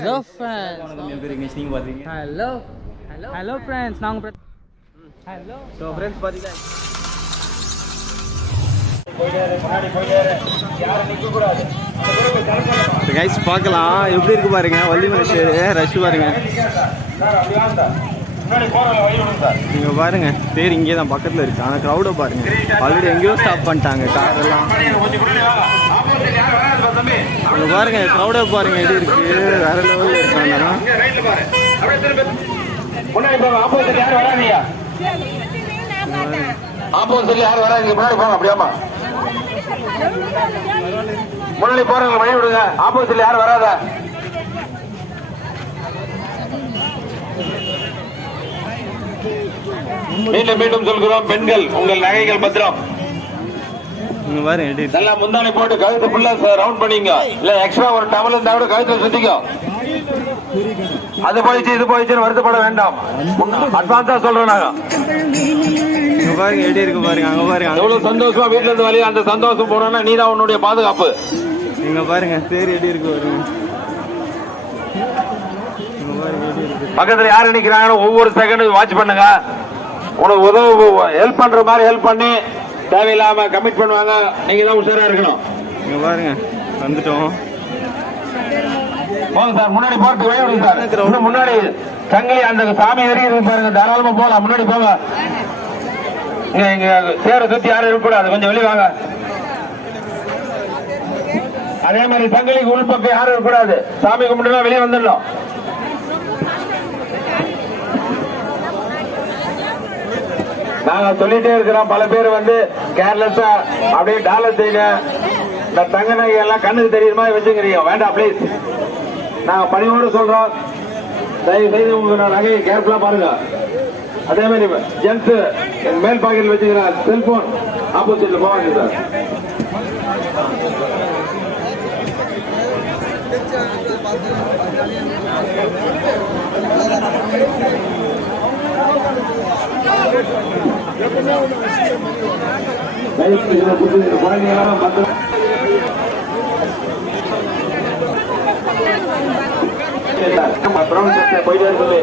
Hello friends, hello friends, நாங்கள் hello. So friends பார்த்தீங்கன்னா guys பார்க்கலாம் எப்படி இருக்கு பாருங்க. வள்ளிமலை சைடு ரஷ் பாருங்க. நீங்க பாருங்க பேர் இங்கே தான் பக்கத்தில் இருக்கு. ஆனால் க்ரௌடை பாருங்க, ஆல்ரெடி எங்கேயோ ஸ்டாப் பண்ணிட்டாங்க கார் எல்லாம். இங்க பாருங்க க்ரௌடை பாருங்க எப்படி இருக்கு, வேற லெவலில் இருக்காங்க. ஆப்போசிட்ல யாரும் வராங்க, முன்னாடி போங்க. அப்படியாமா முன்னாடி போறவங்க வழி விடுங்க. ஆப்போசிட்ல யாரும் வராத. மீண்டும் மீண்டும் சொல்கிறோம், பெண்கள் உங்கள் நகைகள் பத்திரம். நல்லா முந்தானை போட்டு கழுத்து ஃபுல்லா ரவுண்ட் பண்ணிங்க. இல்ல எக்ஸ்ட்ரா ஒரு டவல் இருந்தா கூட கழுத்துல சுத்திக்கோ. அது போயிடுச்சு இது போயிடுச்சுன்னு வருத்தப்பட வேண்டாம். அட்வான்ஸா சொல்றோம் நாங்க. பாருங்க எப்படி இருக்கு பாருங்க. அங்க பாருங்க எவ்வளவு சந்தோஷமா வீட்டுல இருந்து வழியா அந்த சந்தோஷம் போனோம்னா நீதான் உன்னுடைய பாதுகாப்பு. இங்க பாருங்க தேர் எப்படி இருக்கு பாருங்க. பக்கத்துல யாரு நிக்கிறாங்க ஒவ்வொரு செகண்ட் வாட்ச் பண்ணுங்க. உனக்கு உதவு ஹெல்ப் பண்ற மாதிரி ஹெல்ப் பண்ணி தேவையில்லாம கமிட் பண்ணுவாங்க. நீங்க தான் உஷாரா இருக்கணும். இங்க பாருங்க வந்துட்டோம். போங்க சார், முன்னாடி போறதுக்கு வழி விடுங்க சார். இன்னும் முன்னாடி சங்கிலி அந்த சாமி வரைக்கும் பாருங்க, தாராளமா போகலாம். முன்னாடி போங்க. இங்க சேர சுத்தி யாரும் இருக்கக்கூடாது, கொஞ்சம் வெளியே வாங்க. அதே மாதிரி சங்கிலிக்கு உள்பக்கம் யாரும் இருக்கக்கூடாது. சாமி கும்பிட்டு வெளியே வந்துடணும். நாங்க சொல்லிட்டே இருக்கிறோம், பல பேர் வந்து கேர்லெஸ்ஸா அப்படியே டாலர் செய்யுங்க, இந்த தங்க நகை எல்லாம் கண்ணுக்கு தெரியுற மாதிரி வச்சுக்கிறீங்க. வேண்டாம் பிளீஸ், நாங்க பணியோடு சொல்றோம். தயவு செய்து உங்க நகையை கேர்ஃபுல்லா பாருங்க. அதே மாதிரி ஜென்ஸ் மேல் பாக்கெட்ல வச்சுக்கிற செல்போன் ஆப்போசிட்ல போவாங்க சார். குழந்தைங்களாம் பத்திரம் போயிட்டே இருக்குது.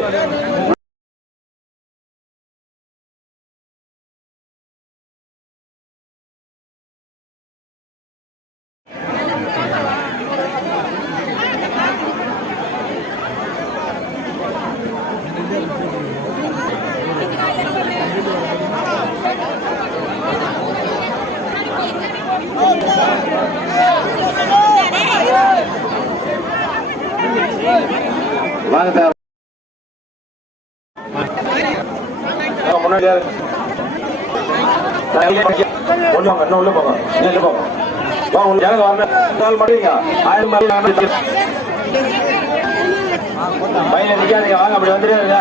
வாங்க சார், முன்னாடி இன்னும் உள்ள போங்க. உள்ள போங்க. எனக்கு வரணும் மாட்டீங்க. 1000 பையில நிக்காதீங்க, வாங்க அப்படி வந்துடுங்க.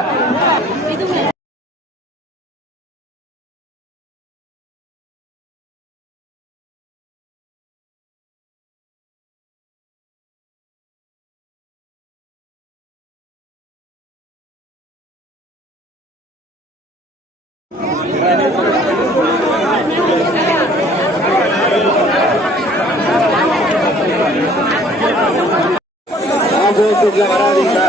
வராதீங்க.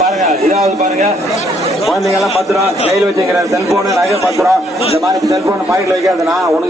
பாருங்க, இதாவது பாருங்க, குழந்தைங்க எல்லாம் பத்திரம் கையில் வச்சுக்கிற செல்போனு நகை பத்திரம். இந்த மாதிரி செல்போன் பாக்கெட்ல வைக்காதுன்னா உனக்கு